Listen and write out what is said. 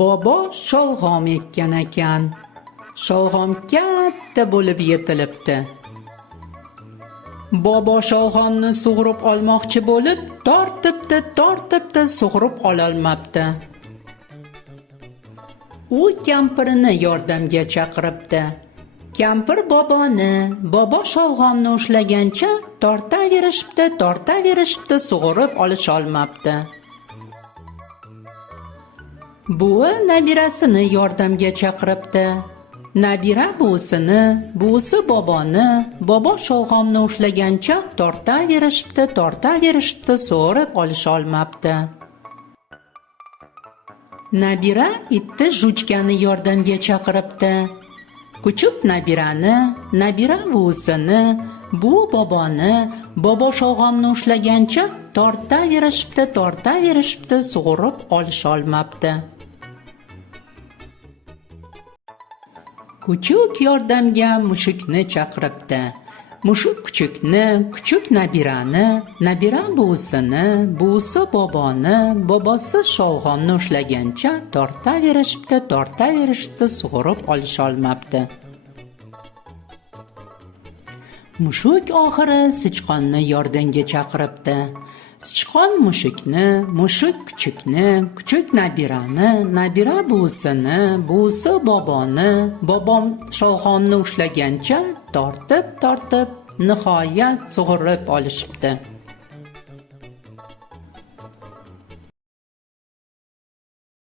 Bobo sholg'om ekkan ekan. Sholg'om katta bo'lib yetilibdi. Bobo sholg'omni sug'urib olmoqchi bo'lib, tortibdi, sug'urib ololmabdi. U kampirini yordamga chaqiribdi. Kampir bobo sholg'omni ushlagancha tortaverishibdi, sug'urib olisholmabdi. Buvi nabirasini yordamga chaqiribdi. Nabira buvisi boboni, bobo sholg'omni ushlagancha tortaverishibdi, sug'urib olisholmabdi. Nabira itti Juchkani yordamga chaqiribdi. Kuchuk nabirani, nabira buvisini, buvi boboni, bobo sholg'omni ushlagancha tortaverishibdi, sug'urib olisholmabdi. Kuchuk yordamga mushukni chaqiribdi. Mushuk kuchukni, kuchuk nabirani, nabira buvisini, buvisi boboni, bobosi sholg'omni ushlagancha tortaverishibdi, sug'urib olisholmabdi. Mushuk oxiri sichqonni yordamga chaqiribdi. Sichqon mushukni, mushuk kuchukni, kuchuk nabirani, nabira buvisini, buvisi boboni, bobom sholg'omni ushlagancha tortib, nihoyat sug'urib olishibdi.